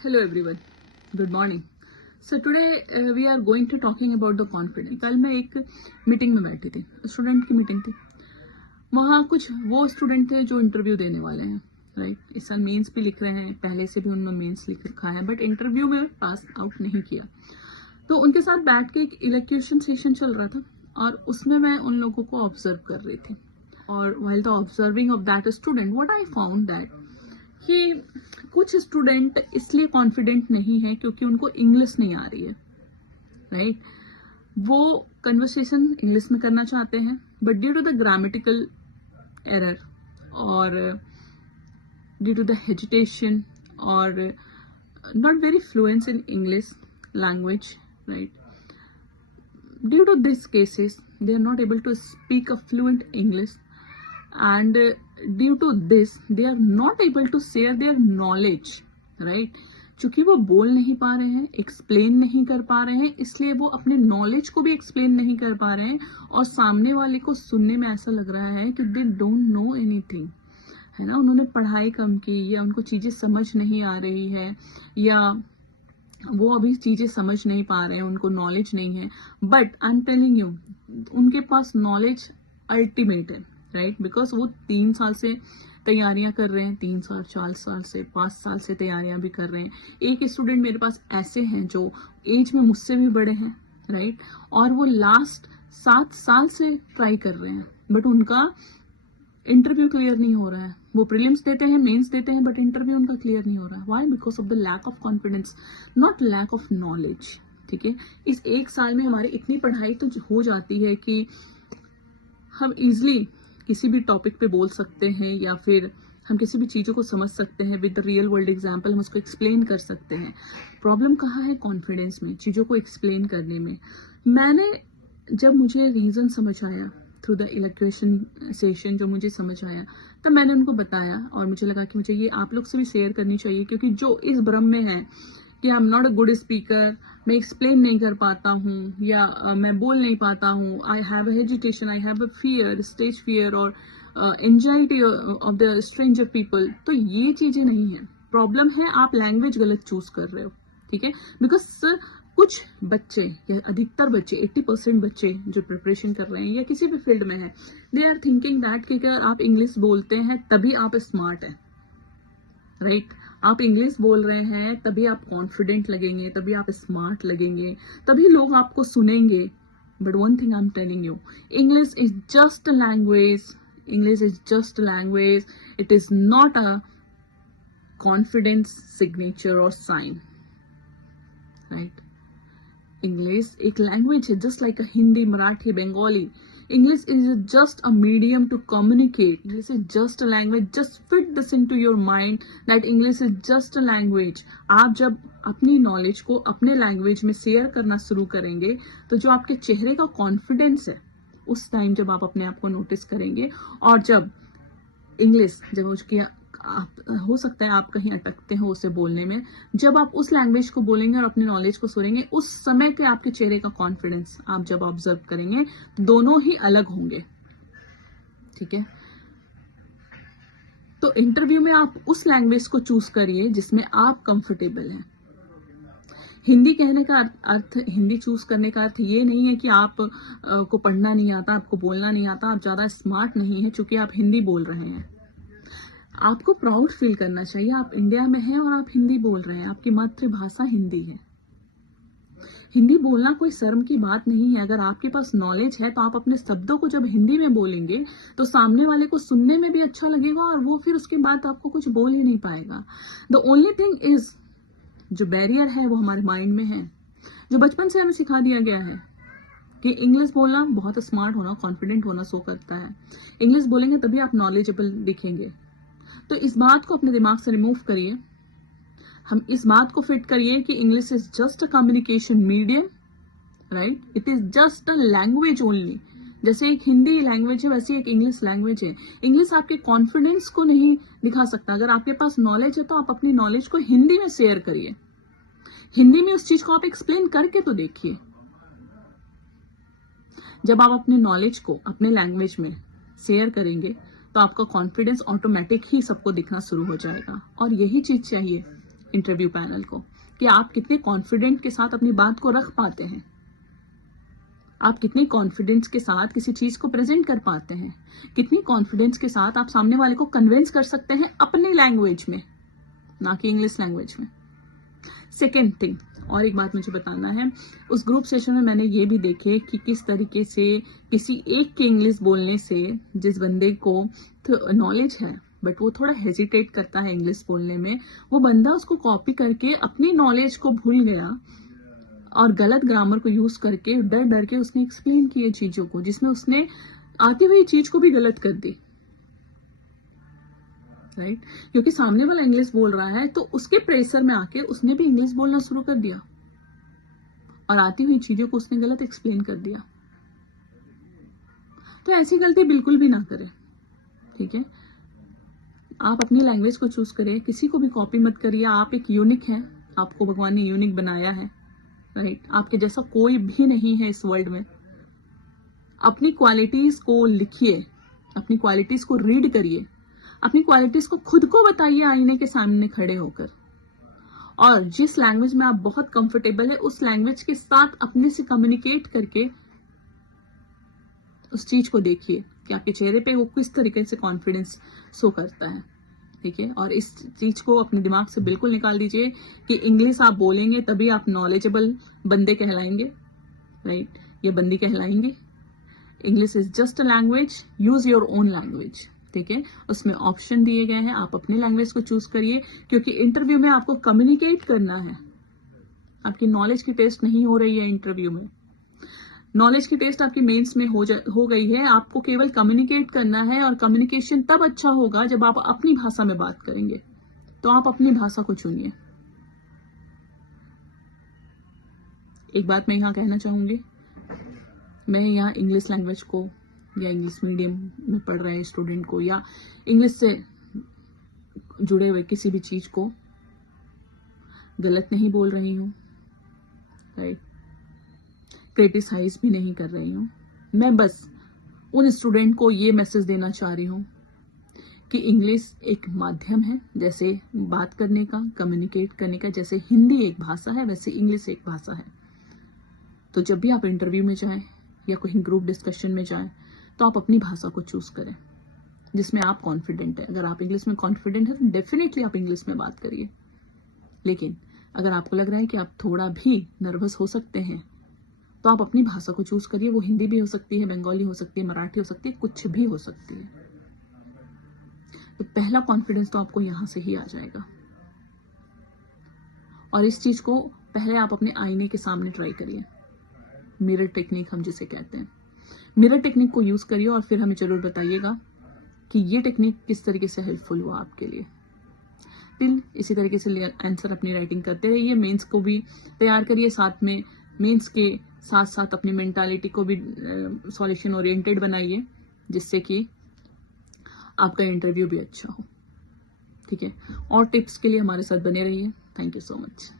Hello everyone, good morning. So today we are going to talking about the confidence. कल मैं एक meeting में बैठी थी, स्टूडेंट की मीटिंग थी. वहाँ कुछ वो स्टूडेंट थे जो इंटरव्यू देने वाले हैं, राइट. इस साल मेंस भी लिख रहे हैं, पहले से भी उन्होंने मेंस लिख रखा है, बट इंटरव्यू में पास आउट नहीं किया. तो उनके साथ बैठ के एक इलेक्ट्यूशन सेशन चल रहा था और उसमें मैं उन लोगों को ऑब्जर्व कर रही थी. और while the observing of that student, what I found that कि कुछ स्टूडेंट इसलिए कॉन्फिडेंट नहीं है क्योंकि उनको इंग्लिश नहीं आ रही है, राइट. वो कन्वर्सेशन इंग्लिश में करना चाहते हैं, but due to the grammatical error और ड्यू टू द हेजिटेशन और not very fluence in English language, right. Due to this cases they are not able to speak a fluent English, and due to this they are not able to share their knowledge, right. चूंकि वो बोल नहीं पा रहे हैं, explain नहीं कर पा रहे हैं, इसलिए वो अपने नॉलेज को भी एक्सप्लेन नहीं कर पा रहे हैं और सामने वाले को सुनने में ऐसा लग रहा है कि दे डोंट नो एनीथिंग, है ना. उन्होंने पढ़ाई कम की या उनको चीजें समझ नहीं आ रही है या वो अभी चीजें समझ नहीं पा रहे हैं, उनको नॉलेज नहीं है. But I am telling you, उनके पास नॉलेज अल्टीमेट है, राइट. बिकॉज वो 3 साल से तैयारियां कर रहे हैं, 3 साल 4 साल से 5 साल से तैयारियां भी कर रहे हैं. एक स्टूडेंट मेरे पास ऐसे हैं जो एज में मुझसे भी बड़े हैं, राइट. और वो लास्ट 7 साल से ट्राई कर रहे हैं, बट उनका इंटरव्यू क्लियर नहीं हो रहा है. वो प्रीलिम्स देते हैं, मेंस देते हैं, बट इंटरव्यू उनका क्लियर नहीं हो रहा है. Why? Because of the lack of confidence, not lack of knowledge. ठीक है. इस 1 साल में हमारी इतनी पढ़ाई तो हो जाती है कि हम इजिली किसी भी टॉपिक पे बोल सकते हैं या फिर हम किसी भी चीज़ों को समझ सकते हैं. विद रियल वर्ल्ड एग्जाम्पल हम उसको एक्सप्लेन कर सकते हैं. प्रॉब्लम कहाँ है? कॉन्फिडेंस में, चीज़ों को एक्सप्लेन करने में. मैंने जब मुझे रीज़न समझ आया थ्रू द इलेक्ट्रेशन सेशन, जो मुझे समझ आया, तब मैंने उनको बताया और मुझे लगा कि मुझे ये आप लोग से भी शेयर करनी चाहिए. क्योंकि जो इस भ्रम में है कि I am not a good speaker, मैं एक्सप्लेन नहीं कर पाता हूँ या मैं बोल नहीं पाता हूँ, I have hesitation, I have a fear, stage fear और anxiety of the stranger people, तो ये चीजें नहीं है. प्रॉब्लम है आप लैंग्वेज गलत चूज कर रहे हो. ठीक है. बिकॉज कुछ बच्चे या अधिकतर बच्चे 80% बच्चे जो प्रिपरेशन कर रहे हैं या किसी भी फील्ड में है, दे आर थिंकिंग दैट कि अगर आप इंग्लिश बोलते हैं तभी आप स्मार्ट हैं, राइट. आप इंग्लिश बोल रहे हैं तभी आप कॉन्फिडेंट लगेंगे, तभी आप स्मार्ट लगेंगे, तभी लोग आपको सुनेंगे. But one thing I am telling you, English is just a language. English is just a language. It is not a confidence signature और साइन, राइट. इंग्लिश एक लैंग्वेज है, just like Hindi, Marathi, Bengali. English is just a medium to communicate. This is just a language. Just fit this into your mind that English is just a language. आप जब अपनी knowledge को अपने language में share करना शुरू करेंगे तो जो आपके चेहरे का कॉन्फिडेंस है उस टाइम जब आप अपने आप को नोटिस करेंगे. और जब इंग्लिश जब उसकी आप हो सकता है आप कहीं अटकते हो उसे बोलने में, जब आप उस लैंग्वेज को बोलेंगे और अपनी नॉलेज को सुनेंगे, उस समय के आपके चेहरे का कॉन्फिडेंस आप जब ऑब्जर्व करेंगे दोनों ही अलग होंगे. ठीक है. तो इंटरव्यू में आप उस लैंग्वेज को चूज करिए जिसमें आप कंफर्टेबल हैं. हिंदी कहने का अर्थ, हिंदी चूज करने का अर्थ ये नहीं है कि आप को पढ़ना नहीं आता, आपको बोलना नहीं आता, आप ज्यादा स्मार्ट नहीं है चूंकि आप हिंदी बोल रहे हैं. आपको प्राउड फील करना चाहिए, आप इंडिया में हैं और आप हिंदी बोल रहे हैं, आपकी मातृभाषा हिंदी है. हिंदी बोलना कोई शर्म की बात नहीं है. अगर आपके पास नॉलेज है तो आप अपने शब्दों को जब हिंदी में बोलेंगे तो सामने वाले को सुनने में भी अच्छा लगेगा और वो फिर उसके बाद आपको कुछ बोल ही नहीं पाएगा. द ओनली थिंग इज, जो बैरियर है वो हमारे माइंड में है, जो बचपन से हमें सिखा दिया गया है कि इंग्लिश बोलना बहुत स्मार्ट होना, कॉन्फिडेंट होना शो करता है. इंग्लिश बोलेंगे तभी आप नॉलेजेबल दिखेंगे. तो इस बात को अपने दिमाग से रिमूव करिए. हम इस बात को फिट करिए कि English is just a communication medium, right. It is just a language only. जैसे एक हिंदी लैंग्वेज है वैसे एक इंग्लिश लैंग्वेज है. इंग्लिश आपके कॉन्फिडेंस को नहीं दिखा सकता. अगर आपके पास नॉलेज है तो आप अपनी नॉलेज को हिंदी में शेयर करिए. हिंदी में उस चीज को आप एक्सप्लेन करके तो देखिए. जब आप अपने नॉलेज को अपने लैंग्वेज में शेयर करेंगे तो आपका कॉन्फिडेंस ऑटोमेटिक ही सबको दिखना शुरू हो जाएगा. और यही चीज चाहिए इंटरव्यू पैनल को कि आप कितने कॉन्फिडेंट के साथ अपनी बात को रख पाते हैं, आप कितनी कॉन्फिडेंस के साथ किसी चीज को प्रेजेंट कर पाते हैं, कितनी कॉन्फिडेंस के साथ आप सामने वाले को कन्विंस कर सकते हैं अपनी लैंग्वेज में, ना कि इंग्लिश लैंग्वेज में। सेकेंड थिंग, और एक बात मुझे बताना है, उस ग्रुप सेशन में मैंने ये भी देखे कि किस तरीके से किसी एक के इंग्लिश बोलने से जिस बंदे को नॉलेज है बट वो थोड़ा हेजिटेट करता है इंग्लिश बोलने में, वो बंदा उसको कॉपी करके अपनी नॉलेज को भूल गया और गलत ग्रामर को यूज करके डर डर के उसने एक्सप्लेन किए चीजों को, जिसमें उसने आती हुई चीज को भी गलत कर दी, राइट? क्योंकि सामने वाला इंग्लिश बोल रहा है तो उसके प्रेशर में आके उसने भी इंग्लिश बोलना शुरू कर दिया और आती हुई चीजों को उसने गलत एक्सप्लेन कर दिया। तो ऐसी गलती बिल्कुल भी ना करें, ठीक है? आप अपनी लैंग्वेज को चूज करें, किसी को भी कॉपी मत करिए। आप एक यूनिक है, आपको भगवान ने यूनिक बनाया है, राइट? आपके जैसा कोई भी नहीं है इस वर्ल्ड में। अपनी क्वालिटीज को लिखिए, अपनी क्वालिटीज को रीड करिए, अपनी क्वालिटीज को खुद को बताइए आईने के सामने खड़े होकर, और जिस लैंग्वेज में आप बहुत कंफर्टेबल है उस लैंग्वेज के साथ अपने से कम्युनिकेट करके उस चीज को देखिए कि आपके चेहरे पे वो किस तरीके से कॉन्फिडेंस शो करता है, ठीक है? और इस चीज को अपने दिमाग से बिल्कुल निकाल दीजिए कि इंग्लिश आप बोलेंगे तभी आप नॉलेजेबल बंदे कहलाएंगे, राइट? ये बंदी कहलाएंगे। English is just a language, use your own language, ठीक है? उसमें ऑप्शन दिए गए हैं, आप अपनी लैंग्वेज को चूज करिए, क्योंकि इंटरव्यू में आपको कम्युनिकेट करना है। आपकी नॉलेज की टेस्ट नहीं हो रही है इंटरव्यू में, नॉलेज की टेस्ट आपकी मेंस में हो गई है। आपको केवल कम्युनिकेट करना है, और कम्युनिकेशन तब अच्छा होगा जब आप अपनी भाषा में बात करेंगे। तो आप अपनी भाषा को चुनिए। एक बात मैं यहाँ कहना चाहूंगी, मैं यहाँ इंग्लिश लैंग्वेज को या इंग्लिश मीडियम में पढ़ रहे स्टूडेंट को या इंग्लिश से जुड़े हुए किसी भी चीज को गलत नहीं बोल रही हूँ, राइट? क्रिटिसाइज भी नहीं कर रही हूँ। मैं बस उन स्टूडेंट को ये मैसेज देना चाह रही हूँ कि इंग्लिश एक माध्यम है, जैसे बात करने का, कम्युनिकेट करने का। जैसे हिंदी एक भाषा है वैसे इंग्लिश एक भाषा है। तो जब भी आप इंटरव्यू में जाएं या कोई ग्रुप डिस्कशन में जाएं तो आप अपनी भाषा को चूज करें जिसमें आप कॉन्फिडेंट है। अगर आप इंग्लिश में कॉन्फिडेंट है तो डेफिनेटली आप इंग्लिश में बात करिए। लेकिन अगर आपको लग रहा है कि आप थोड़ा भी नर्वस हो सकते हैं तो आप अपनी भाषा को चूज करिए। वो हिंदी भी हो सकती है, बंगाली हो सकती है, मराठी हो सकती है, कुछ भी हो सकती है। तो पहला कॉन्फिडेंस तो आपको यहां से ही आ जाएगा। और इस चीज को पहले आप अपने आईने के सामने ट्राई करिए। मिरर टेक्निक हम जिसे कहते हैं, मिरर टेक्निक को यूज करिए और फिर हमें जरूर बताइएगा कि ये टेक्निक किस तरीके से हेल्पफुल हुआ आपके लिए। फिर इसी तरीके से आंसर अपनी राइटिंग करते रहिए। मेंस को भी तैयार करिए, साथ में मेंस के साथ साथ अपनी मेंटालिटी को भी सॉल्यूशन ओरिएंटेड बनाइए, जिससे कि आपका इंटरव्यू भी अच्छा हो, ठीक है? और टिप्स के लिए हमारे साथ बने रहिए। Thank you so much.